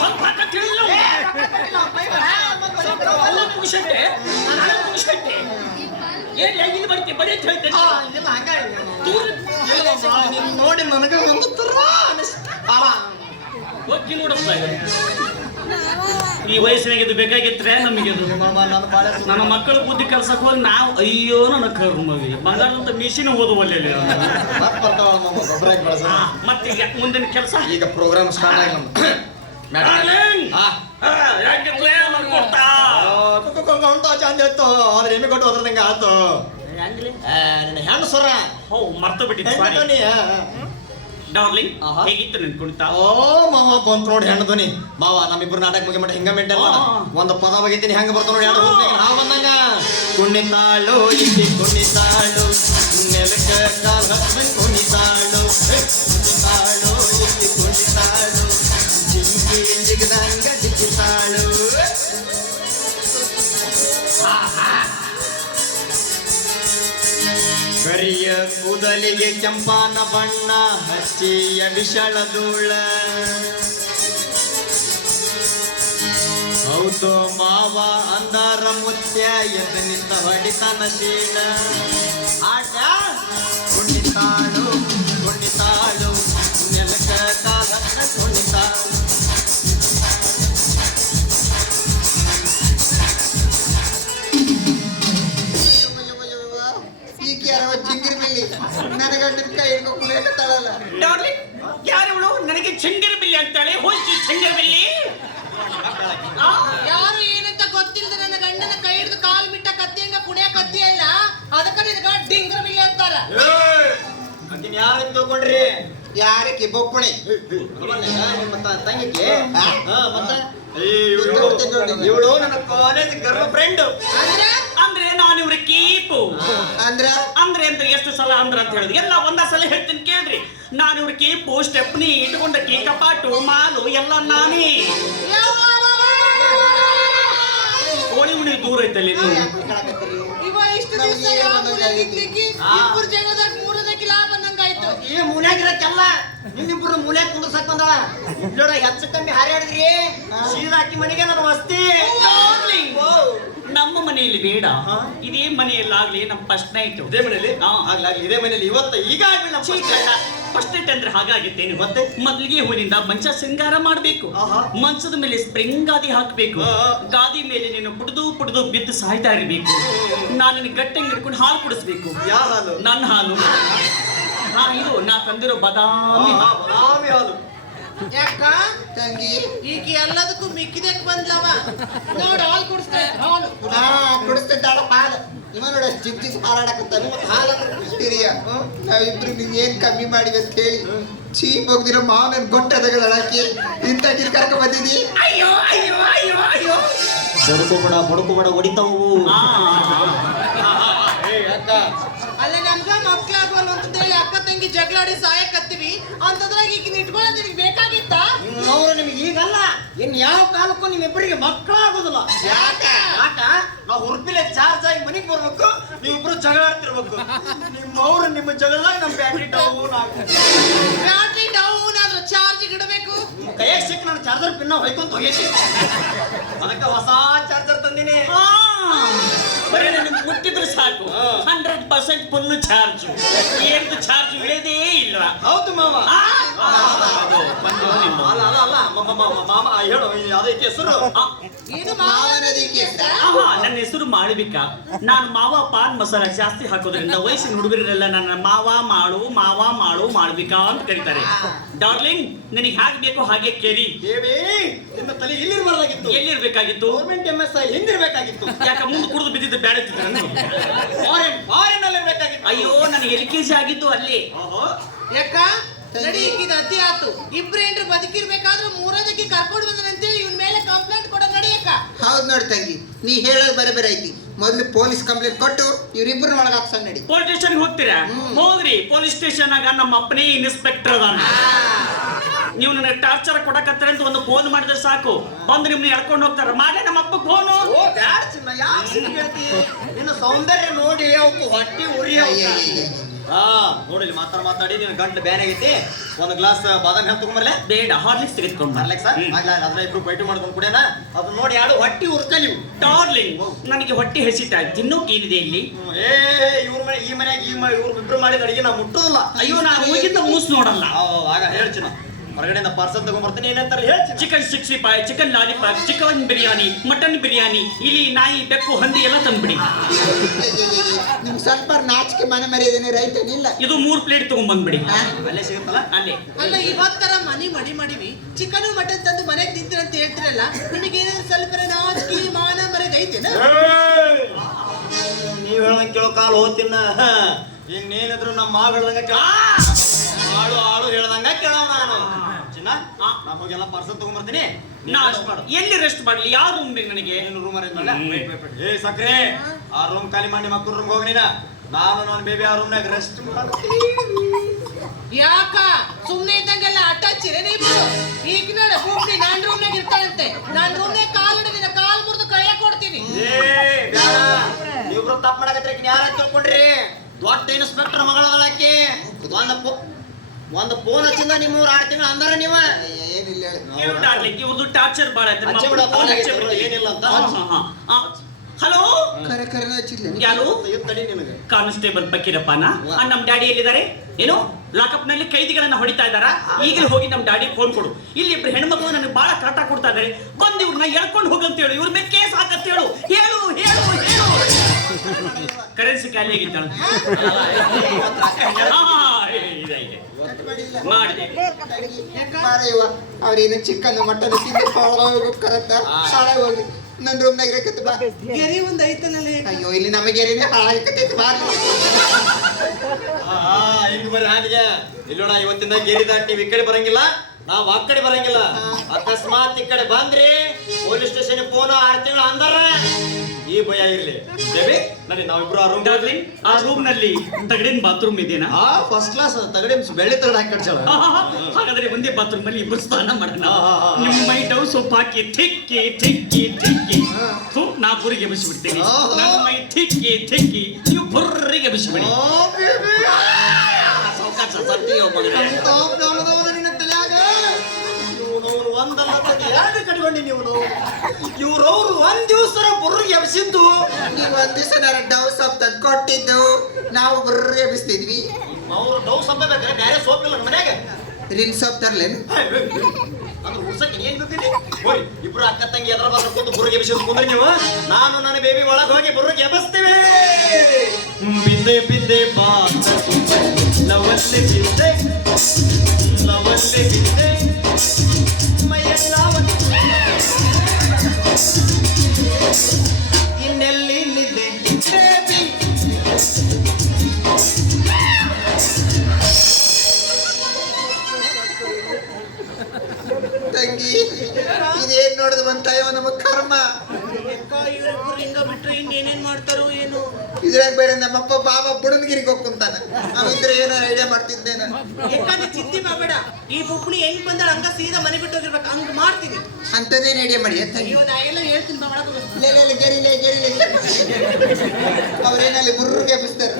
ಸ್ವಲ್ಪ ತಿಳಿಲ್ಲ ಏನ್ ಹೇಗಿದ್ದು ಬರ್ತಿ ಬರೀ ಅಂತ ಹೇಳ್ತೇನೆ ನೋಡಿ ನನಗೆ ಒಂದು ತರ ಹೋಗಿ ನೋಡಪ್ಪ ಈ ವಯಸ್ಸಿನಾಗ ಇದು ಬೇಕಾಗಿದ್ರೆ ನಮಗೆ ನನ್ನ ಮಕ್ಕಳು ಬುದ್ಧಿ ಕಲ್ಸಕ್ ಹೋಗಿ ನಾವು ಅಯ್ಯೋ ನನ್ನ ಕರ್ಮವಿ ಬಂಗಾರದಂತ ಮಿಷಿನ್ ಓದುವಲ್ಲಿ ಮತ್ತೆ ಈಗ ಮುಂದಿನ ಕೆಲಸ ಈಗ ಪ್ರೋಗ್ರಾಮ್ ಸ್ಟಾರ್ಟ್ ಆಗಿಲ್ಲ ಚಂದ ಇತ್ತು ಆದ್ರೆ ಎಮ್ಮೆ ಕೊಟ್ಟು ಹೋದ್ರ ನಂಗೆ ಆತು ಹೆಣ್ಣು ಸ್ವರ ಹೋ ಮರ್ತು ಬಿಟ್ಟಿದ್ದೆ ಡಾರ್ಲಿಂಗ್ ಹೇಗಿತ್ತು ನನ್ ಕುಣಿತ ಓ ಮಾವ ಬಂತು ನೋಡಿ ಹೆಣ್ಣು ಧ್ವನಿ ಮಾವ ನಮ್ಮಿಬ್ರು ನಾಟಕ ಮುಗಿ ಮಟ್ಟ ಹಿಂಗ ಮೆಂಟಲ್ ಒಂದು ಪದ ಬಗಿತೀನಿ ಹೆಂಗ ಬರ್ತಾವ ನೋಡಿ ಎರಡು ನಾವು ಬಂದಂಗ ಕುಣಿತಾಳು ಇಲ್ಲಿ ಕುಣಿತಾಳು ನೆಲಕ ಕಾಲ್ ಹಸ್ಬೆಂಡ್ ಕುಣಿತಾಳು ಕುಣಿತಾಳು ಇಲ್ಲಿ ಕುಣಿತಾಳು ಜಿಂಗಿ ಜಿಗದಂಗ ಜಿಗಿತಾಳು ಕರಿಯ ಕೂದಲಿಗೆ ಕೆಂಪಾನ ಬಣ್ಣ ಹಚ್ಚಿಯ ವಿಷಳ ಧೂಳ ಹೌದು ಮಾವ ಅಂದಾರ ಮುತ್ಯ ಎದ್ದು ನಿಂತ ಹೊಡಿತಾನ ಶೀಲ ಆಟ ಕುಣಿತಾಳು ಕುಣಿತಾಳು ನೆಲಕ ಕಾಲಕ್ಕ ಕುಣಿತಾಳು ಯಾರು ನನಗೆ ಚಿಂಗರ್ ಬಿಲ್ಲಿ ಅಂತಾಳೆ ಹೋಗಿ ಚಿಂಗರ್ ಬಿಲ್ಲಿ ಯಾರು ಏನಂತ ಗೊತ್ತಿಲ್ಲದ ನನ್ನ ಗಂಡನ ಕೈ ಹಿಡಿದು ಕಾಲ್ ಬಿಟ್ಟ ಕತ್ತಿಯಂಗ ಕುಣಿಯ ಕತ್ತಿ ಅಲ್ಲ ಅದಕ್ಕ ನಿನಗ ಡಿಂಗರ್ ಬಿಲ್ಲಿ ಅಂತಾರ ಯಾರು ತಿಳ್ಕೊಂಡ್ರಿ ಯಾರಕ್ಕೆ ಬೊಪ್ಪಣೆ ನಿಮ್ಮ ತಂಗಿಗೆ ಇವಳು ನನ್ನ ಕಾಲೇಜ್ ಗರ್ವ ಫ್ರೆಂಡ್ ಅಂದ್ರೆ ನಾನು ಇವ್ರ ಕೀಪು ಅಂದ್ರೆ ಅಂದ್ರೆ ಅಂತ ಎಷ್ಟು ಸಲ ಅಂದ್ರ ಅಂತ ಹೇಳಿದ್ರು ಎಲ್ಲ ಒಂದ ಸಲ ಹೇಳ್ತೀನಿ ಕೇಳ್ರಿ ನಾನು ಇವ್ರ ಕೀಪು ಸ್ಟೆಪ್ನಿ ಇಟ್ಕೊಂಡ ಕಪಾಟು ಮಾಲು ಎಲ್ಲ ನಾನೇ ಕೋಳಿ ಉಣಿ ದೂರ ಐತಲ್ಲಿ ಇವ ಇಷ್ಟು ದಿವಸ ಇಬ್ಬರು ಜಗದಾಗ ಮೂರದಕ್ಕೆ ಲಾಭ ಅನ್ನಂಗಾಯ್ತು ಈ ಮೂಲ್ಯಾಗಿರಕ್ಕೆಲ್ಲ ನಿಮ್ಮಿಬ್ರು ಮೂಲ್ಯಾಗ ಕುಂದ್ರಸಕ್ ಬಂದಾಳ ನೋಡ ಹೆಚ್ಚು ಕಮ್ಮಿ ಹಾರಾಡಿದ್ರಿ ಸೀದಾಕಿ ಮನೆಗೆ ನನ್ನ ವಸ್ತಿ ನಮ್ಮ ಮನೆಯಲ್ಲಿ ಬೇಡ ಇದೇ ಮನೆಯಲ್ಲಾಗ್ಲಿ ನಮ್ಮ ಫಸ್ಟ್ ನೈಟ್ ಇದೇ ಮನೆಯಲ್ಲಿ ಆಗ್ಲಾಗ್ಲಿ ಇದೇ ಮನೆಯಲ್ಲಿ ಇವತ್ತು ಈಗ ಆಗ್ಲಿಲ್ಲ ಫಸ್ಟ್ ನೈಟ್ ಅಂದ್ರೆ ಹಾಗಾಗಿತ್ತೇನು ಮತ್ತೆ ಮೊದಲಿಗೆ ಹೂವಿನಿಂದ ಮಂಚ ಶೃಂಗಾರ ಮಾಡ್ಬೇಕು ಮಂಚದ ಮೇಲೆ ಸ್ಪ್ರಿಂಗ್ ಗಾದಿ ಹಾಕ್ಬೇಕು ಗಾದಿ ಮೇಲೆ ನೀನು ಪುಡ್ದು ಬಿದ್ದು ಸಾಯ್ತಾ ಇರ್ಬೇಕು ನಾನು ಗಟ್ಟಂಗ್ ಹಿಡ್ಕೊಂಡು ಹಾಲು ಕುಡಿಸ್ಬೇಕು ಯಾವ ಹಾಲು ನನ್ನ ಹಾಲು ಇದು ನಾ ತಂದಿರೋ ಬದಾಮಿ ಹಾಲು ಯಾಕ ತಂಗಿ ಈಗ ಎಲ್ಲದಕ್ಕೂ ಮಿಕ್ಕಿದಕ್ ಬಂದ್ಲವ ನೋಡ ಹಾಲು ಕುಡಿಸ್ತಾರೆ ಹಾಲು ಕುಡಿಸ್ತಿದ್ದಾಳ ಹಾಲು ಇವ ನೋಡ ಚಿಪ್ ಹಾರಾಡಕತ್ತಾನ ಹಾಲು ಕುಡಿಸ್ತೀರಿಯ ನಾವಿಬ್ರು ನಿಂಗೆ ಏನ್ ಕಮ್ಮಿ ಮಾಡಿವೆ ಅಂತ ಹೇಳಿ ಚೀಪ್ ಹೋಗ್ದಿರೋ ಮಾವನ ಗೊಟ್ಟದಗಳ ಹಾಕಿ ಇಂಥ ಕಿರ್ಕಾಕ ಬಂದಿದಿ ಅಯ್ಯೋ ಅಯ್ಯೋ ಅಯ್ಯೋ ಅಯ್ಯೋ ಬಡಕು ಹೊಡಿತಾವು ಅಲ್ಲ ನಮ್ಗ ಮಕ್ಳಾಗೋಲ್ಲ ಅಂತ ಹೇಳಿ ಅಕ್ಕ ತಂಗಿ ಜಗಳಾಡಿ ಸಾಯಕತ್ತೀವಿ ಅಂತದ್ರಾಗ ಈಗ ಇಟ್ಕೊಳ್ಳೋದು ನಿಮ್ಗೆ ಬೇಕಾಗಿತ್ತ ನೋವು ನಿಮ್ಗೆ ಈಗಲ್ಲ ಇನ್ ಯಾವ ಕಾಲಕ್ಕೂ ನಿಮ್ಮಿಬ್ಬರಿಗೆ ಮಕ್ಕಳಾಗೋದಿಲ್ಲ ಯಾಕ ನಾವು ಹುರ್ಪಿಲೆ ಚಾರ್ಜ್ ಆಗಿ ಮನೆಗೆ ಬರ್ಬೇಕು ನೀವಿಬ್ರು ಜಗಳ ಆಡ್ತಿರ್ಬೇಕು ನಿಮ್ಮವ್ರು ನಿಮ್ಮ ಜಗಳದಾಗ ನಮ್ಮ ಬ್ಯಾಟ್ರಿ ಡೌನ್ ಬ್ಯಾಟ್ರಿ ಡೌನ್ ಆದ್ರೆ ಚಾರ್ಜ್ ಇಡಬೇಕು ಕೈಯಾಗ ಸಿಕ್ಕ ನಾನು ಚಾರ್ಜರ್ ಪಿನ್ನ ಹೊಯ್ಕೊಂತ ಹೋಗೈತಿ ಅದಕ್ಕೆ ಹೊಸ ಚಾರ್ಜರ್ ತಂದಿನಿ ಬರೀ ನಿಮ್ಗೆ ಮುಟ್ಟಿದ್ರೆ ಸಾಕು 100% ಫುಲ್ ಚಾರ್ಜ್ ಏನು ಚಾರ್ಜ್ ಇಳಿದೇ ಇಲ್ಲ ಹೌದು ಮಾವ ಮಾಮ ಹೇಳು ಅದಕ್ಕೆ ಹೆಸರು ನನ್ನ ಹೆಸರು ಮಾಳವಿಕ ನಾನು ಮಾವ ಪಾನ್ ಮಸಾಲ ಜಾಸ್ತಿ ಹಾಕೋದ್ರಿಂದ ವಯಸ್ಸಿನ ಹುಡುಗರೆಲ್ಲ ನನ್ನ ಮಾವ ಮಾಳು ಮಾಳವಿಕಾ ಅಂತ ಕರೀತಾರೆ ಡಾರ್ಲಿಂಗ್ ನನಗೆ ಹೇಗೆ ಬೇಕೋ ಹಾಗೆ ಕೇಳಿ ನಿಮ್ಮ ತಲೆ ಎಲ್ಲಿರ್ಬಾರ್ದಾಗಿತ್ತು ಎಲ್ಲಿರ್ಬೇಕಾಗಿತ್ತು ಗೌರ್ಮೆಂಟ್ MSI ಹಿಂದಿರ್ಬೇಕಾಗಿತ್ತು ಯಾಕ ಮುಂದೆ ಕುಡಿದು ಬಿದ್ದಿದ್ದು ಬೇಡತ್ತಿದ್ರು ಫಾರಿನ್ ಅಲ್ಲಿ ಇರ್ಬೇಕಾಗಿತ್ತು ಅಯ್ಯೋ ನನಗೆ LKG ಆಗಿತ್ತು ಅಲ್ಲಿ ಯಾಕ ನಡಿ ಈಗ ಅತಿ ಆತು ಇಬ್ರೇನ್ರು ಬದುಕಿರ್ಬೇಕಾದ್ರೂ ಮೂರದಕ್ಕೆ ಕರ್ಕೊಂಡು ಬಂದನಂತೇಳಿ ಇವನ್ ಮೇಲೆ ಕಂಪ್ಲೇಂಟ್ ಕೊಡೋದು ನಡಿಯಕ್ಕ ಹೌದು ನೋಡಿ ತಂಗಿ ನೀ ಹೇಳೋದು ಬರಬರ ಐತಿ ಮೊದಲು ಪೊಲೀಸ್ ಕಂಪ್ಲೇಂಟ್ ಕೊಟ್ಟು ಇವ್ರಿಬ್ರು ಒಳಗೆ ಹಾಕ್ಸೋಣ ನಡಿ ಪೊಲೀಸ್ ಸ್ಟೇಷನ್ ಹೋಗ್ತೀರಾ ಹೋಗ್ರಿ ಪೊಲೀಸ್ ಸ್ಟೇಷನ್ ಆಗ ನಮ್ಮ ಅಪ್ಪನೇ ಇನ್ಸ್ಪೆಕ್ಟರ್ ಅದಾನ ನೀವು ನನಗೆ ಟಾರ್ಚರ್ ಕೊಡಕತ್ತಾರೆ ಅಂತ ಒಂದು ಫೋನ್ ಮಾಡಿದ್ರೆ ಸಾಕು ಬಂದು ನಿಮ್ನ ಎಳ್ಕೊಂಡು ಹೋಗ್ತಾರ ಮಾಡಿ ನಮ್ಮ ಅಪ್ಪ ಫೋನು ನಿನ್ನ ಸೌಂದರ್ಯ ನೋಡಿ ಅವಕ್ಕೆ ಹೊಟ್ಟಿ ಉರಿ ನೋಡಿ ಮಾತಾಡಿ ನೀನು ಗಂಟು ಬ್ಯಾನ್ ಆಗೈತಿ ಒಂದು ಗ್ಲಾಸ್ ಬಾದಾಮಿ ಹಾಕಿ ತಗೊಂಬರ್ಲೆ ಬೇಡ ಹಾರ್ಲಿಕ್ಸ್ ತೆಗೆದುಕೊಂಡು ಬರ್ಲೆಕ್ ಸರ್ ಅದ್ರ ಇಬ್ರು ಬೈಟು ಮಾಡ್ಕೊಂಡು ಕುಡಿಯೋಣ ಅದನ್ನ ನೋಡಿ ಯಾರು ಹೊಟ್ಟಿ ಉರ್ಕಲಿ ಡಾರ್ಲಿಂಗ್ ನನಗೆ ಹೊಟ್ಟೆ ಹಸಿತಾಯ್ತು ತಿನ್ನೋಕೇನಿದೆ ಇಲ್ಲಿ ಏ ಇವ್ರ ಮನೆ ಈ ಮನ್ಯಾಗ ಇವ್ರು ಇಬ್ರು ಮಾಡಿದ ಅಡಿಗೆ ನಾವು ಮುಟ್ಟೋದಿಲ್ಲ ಅಯ್ಯೋ ನಾನು ಹೋಗಿದ್ದ ಮೂಸ್ ನೋಡಲ್ಲ ಆಗ ಹೇಳ್ತೀನಿ ಹೊರಗಡೆಯಿಂದ ಪಾರ್ಸಲ್ ತಗೊಂಡ್ಬರ್ತೀನಿ ಏನಂತಾರೆ ಹೇಳ್ತೀನಿ chicken 65 chicken lollipop chicken biryani mutton biryani ಇಲ್ಲಿ ನಾಯಿ ಬೆಕ್ಕು ಹಂದಿ ಎಲ್ಲ ತಂದ್ಬಿಡಿ ನಿಮ್ಗೆ ಸ್ವಲ್ಪ ನಾಚಿಕೆ ಮನೆ ಮರ್ಯಾದೇನೆ ರೈತನಿಲ್ಲ. ಇದು 3 ಪ್ಲೇಟ್ ತಗೊಂಡ್ಬಂದ್ಬಿಡಿ ಅಲ್ಲೇ ಸಿಗುತ್ತಲ್ಲ ಅಲ್ಲೇ ಅಲ್ಲ ಇವತ್ತರ ಮಡಿ ಮಾಡಿವಿ ಚಿಕನ್ ಮಟನ್ ತಂದು ಮನೆಗೆ ತಿಂತೀರ ಅಂತ ಹೇಳ್ತಿರಲ್ಲ ನಿಮಗೆ ಏನಾದ್ರು ಸ್ವಲ್ಪ ನಾಚಿಕೆ ಮಾನ ಮರ್ಯಾದೆ ಐತೇನ ನೀವ್ ಹೇಳ್ದಂಗೆ ಕೇಳೋ ಕಾಲು ಹೋಗ್ತಿನ್ನ ಇನ್ನೇನಿದ್ರು ನಮ್ಮ ಮಾವ ಹೇಳ್ದಂಗ ಆಳು ಹೇಳ್ದಂಗ ಕೇಳೋಣ ನಾನು ಚಿನ್ನ ನಾ ಹೋಗೆಲ್ಲ ಪಾರ್ಸಲ್ ತಗೊಂಡ್ಬರ್ತೀನಿ ಎಲ್ಲಿ ರೆಸ್ಟ್ ಮಾಡ್ಲಿ ಯಾವ ರೂಮ್ ಬೇಕು ನನಗೆ ರೂಮ್ ಅರೇಂಜ್ ಮಾಡಲ್ಲ ಏ ಸಕ್ರೆ ಆ ರೂಮ್ ಖಾಲಿ ಮಾಡಿ ಮಕ್ಕಳ ರೂಮ್ ಹೋಗಿ ನಾನು ನನ್ನ ಬೇಬಿ ಆ ರೂಮ್ನಾಗ ರೆಸ್ಟ್ ಮಾಡ್ತೀನಿ ಯಾಕ ಸುಮ್ನೆ ಇದ್ದಂಗೆಲ್ಲ ಅಟ್ಟಾಚಿರೆ ನೀವು ಈಗ ನೋಡ ಭೂಮಿ ನಾನ್ ರೂಮ್ನಾಗ ಇರ್ತಾಳಂತೆ ನಾನ್ ರೂಮ್ನಾಗ ಕಾಲಿಡಿನ ಕಾಲ್ ಮುರಿದು ಕೈಯ ಕೊಡ್ತೀನಿ ನೀವ್ರು ತಪ್ಪು ಮಾಡಕತ್ರಿ ಯಾರ ತಿಳ್ಕೊಂಡ್ರಿ ದೊಡ್ಡ ಇನ್ಸ್ಪೆಕ್ಟರ್ ಮಗಳಾಕಿ ಒಂದು ಫೋನ್ ಹಚ್ಚಿಂದ ನಿಮ್ಮ 6 ತಿಂಗಳು ಅಂದಾರ ನೀವ ಏನಿಲ್ಲ ಇವ್ರದ್ದು ಟಾರ್ಚರ್ ಬಾಳ ಏನಿಲ್ಲ ಅಂತ ಹಲೋ ಕರೆ ಕರೆ ಹಚ್ಚಿಲ್ಲ ಯಾರು ತಡಿ ನಿನಗೆ ಕಾನ್ಸ್ಟೇಬಲ್ ಬಕೀರಪ್ಪನ ನಮ್ ಡ್ಯಾಡಿ ಎಲ್ಲಿದ್ದಾರೆ ಏನು ಲಾಕಪ್ ನಲ್ಲಿ ಕೈದಿಗಳನ್ನ ಹೊಡಿತಾ ಇದಾರ ಈಗಲೇ ಹೋಗಿ ನಮ್ ಡ್ಯಾಡಿ ಫೋನ್ ಕೊಡು ಇಲ್ಲಿ ಇಬ್ರು ಹೆಣ್ಮಕ್ಳು ನನಗೆ ಬಹಳ ಕಾಟ ಕೊಡ್ತಾ ಇದಾರೆ ಬಂದು ಇವ್ರನ್ನ ಎಳ್ಕೊಂಡು ಹೋಗಂತ ಹೇಳು ಇವ್ರ ಮೇಲೆ ಕೇಸ್ ಹಾಕಂತ ಹೇಳು ಹೇಳು ಹೇಳು ಹೇಳು ಕರೆನ್ಸಿ ಖಾಲಿ ಆಗಿದ್ದಾಳ ಮಾಡಿದೆ ಅವ್ರೇನು ಚಿಕನ್ ಮಟನ್ ತಿಂದು ಕರತ್ತ ಹಾಳಾಗಿ ಹೋಗಿ ನನ್ನ ರೂಮ್ನಾಗ ಇರಕತ್ತ ಬಾ ಗೆರಿ ಒಂದ್ ಐತಲ್ಲ ಅಯ್ಯೋ ಇಲ್ಲಿ ನಮಗೆ ಏನೇನೆ ಹಾಳಾಗತ್ತೈತಿ ಬಾ ಹಿಂಗ್ ಬರ್ರಿ ಹಾಗೆ ಇಲ್ಲೋಣ ಇವತ್ತಿಂದ ಗೆರಿ ದಾಟಿ ನೀವ್ ಈ ಕಡೆ ಬರಂಗಿಲ್ಲ ನಾವ್ ಆ ಕಡೆ ಬರಂಗಿಲ್ಲ ಅಕಸ್ಮಾತ್ ಈ ಕಡೆ ಬಂದ್ರಿ ಪೊಲೀಸ್ ಸ್ಟೇಷನ್ ಫೋನ್ 6 ತಿಂಗಳು ಅಂದಾರ ಈ ಭಯ ಇರ್ಲಿ ಬೇಬಿ ನಡಿ ನಾವಿಬ್ರು ಆ ರೂಮ್ ಡಾರ್ಲಿಂಗ್ ಆ ರೂಮ್ ನಲ್ಲಿ ತಗಡಿನ ಬಾತ್ರೂಮ್ ಇದೆನಾ ಫಸ್ಟ್ ಕ್ಲಾಸ್ ತಗಡಿ ಬೆಳ್ಳಿ ತಗಡ ಹಾಕಿ ಕಟ್ಸಳ ಹಾಗಾದ್ರೆ ಒಂದೇ ಬಾತ್ರೂಮ್ ಅಲ್ಲಿ ಇಬ್ರು ಸ್ನಾನ ಮಾಡೋಣ ನಿಮ್ಮ ಮೈ ಡವ್ ಸೋಪ್ ಹಾಕಿ ತಿಕ್ಕಿ ತಿಕ್ಕಿ ತಿಕ್ಕಿ ನಾ ಬುರಿಗೆ ಬಿಸಿಬಿಡ್ತೀನಿ ನನ್ನ ಮೈ ತಿಕ್ಕಿ ತಿಕ್ಕಿ ನೀವು ಬುರ್ರಿಗೆ ಬಿಸಿಬಿಡಿ ಸಾವ್ಕಾಶ ಸರ್ದಿ ಒಂದಲ್ಲ ಎರಡು ಕಟ್ಕೊಂಡಿ ನೀವು ಇವ್ರವ್ರು ಒಂದ್ ದಿವಸ ಬುರ್ರಿಗೆ ಎಬ್ಸಿದ್ದು ನೀವು ಒಂದ್ ದಿವಸ ಡವ್ ಸೋಪ್ ತಂದು ಕೊಟ್ಟಿದ್ದು ನಾವು ಬರ್ರಿ ಎಬ್ಬಿಸ್ತಿದ್ವಿ ಅವ್ರು ಡವ್ ಸೊಪ್ಪ ಬೇಕಾದ್ರೆ ಬೇರೆ ಸೋಪ್ ಇಲ್ಲ ನಮ್ಮ ಮನ್ಯಾಗ ರಿನ್ ಸೋಪ್ ತರ್ಲೇನು ಅಂದ್ರೆ ಉಡ್ಸಕ್ಕೆ ಏನ್ ಬೇಕಿಲ್ಲ ಹೋರಿ ಇಬ್ರು ಅಕ್ಕ ತಂಗಿ ಎದ್ರ ಬಂದ್ರೆ ಕೂತು ಬುರ್ರಿಗೆ ಎಬ್ಸಿದ್ ಕುಂದ್ರಿ ನೀವು ನಾನು ನನ್ನ ಬೇಬಿ ಒಳಗೆ ಹೋಗಿ ಬುರ್ರಿಗೆ ಎಬ್ಬಿಸ್ತೇವೆ ಬಿದ್ದೆ ಬಿದ್ದೆ ಬಾತ ಲವಲ್ಲಿ ಬಿದ್ದೆ ಲವಲ್ಲಿ ಬಿದ್ದೆ ಮೈಯೆಲ್ಲ ಇನ್ನೆಲ್ಲಿ ನಿದ್ದೆ ಬೇಬಿ ತಂಗಿ ಇದೇನ್ ನೋಡಿದ್ ಬಂತಾಯೋ ನಮ್ಮ ಕರ್ಮ ಇವ್ರಿಬ್ರು ಹಿಂಗ ಬಿಟ್ರೆ ಇನ್ನೇನೇನ್ ಮಾಡ್ತಾರೋ ಏನು ಇದ್ರಾಗ ಬೇರೆ ನಮ್ಮಪ್ಪ ಬಾಬಾ ಬುಡನ್ಗಿರಿಗೆ ಹೋಗ್ಕೊಂತಾನ ನಾವಿದ್ರೆ ಏನೋ ಐಡಿಯಾ ಮಾಡ್ತಿದ್ದೇನ ಯಾಕಂದ್ರೆ ಚಿಂತೆ ಮಾಡಬೇಡ ಈ ಬುಕ್ನಿ ಹೆಂಗ್ ಬಂದಾಳ ಹಂಗ ಸೀದಾ ಮನೆ ಬಿಟ್ಟು ಹೋಗಿರ್ಬೇಕು ಹಂಗ ಮಾಡ್ತೀನಿ ಅಂತದೇನ್ ಐಡಿಯಾ ಮಾಡಿ ತಂಗಿ ಅಯ್ಯೋ ನಾ ಎಲ್ಲ ಹೇಳ್ತೀನಿ ಬಾ ಒಳಗೆ ಹೋಗು. ಗೆರಿಲೆ ಅವ್ರೇನಲ್ಲಿ ಬುರ್ರಿಗೆ ಎಬ್ಬಿಸ್ತಾರೆ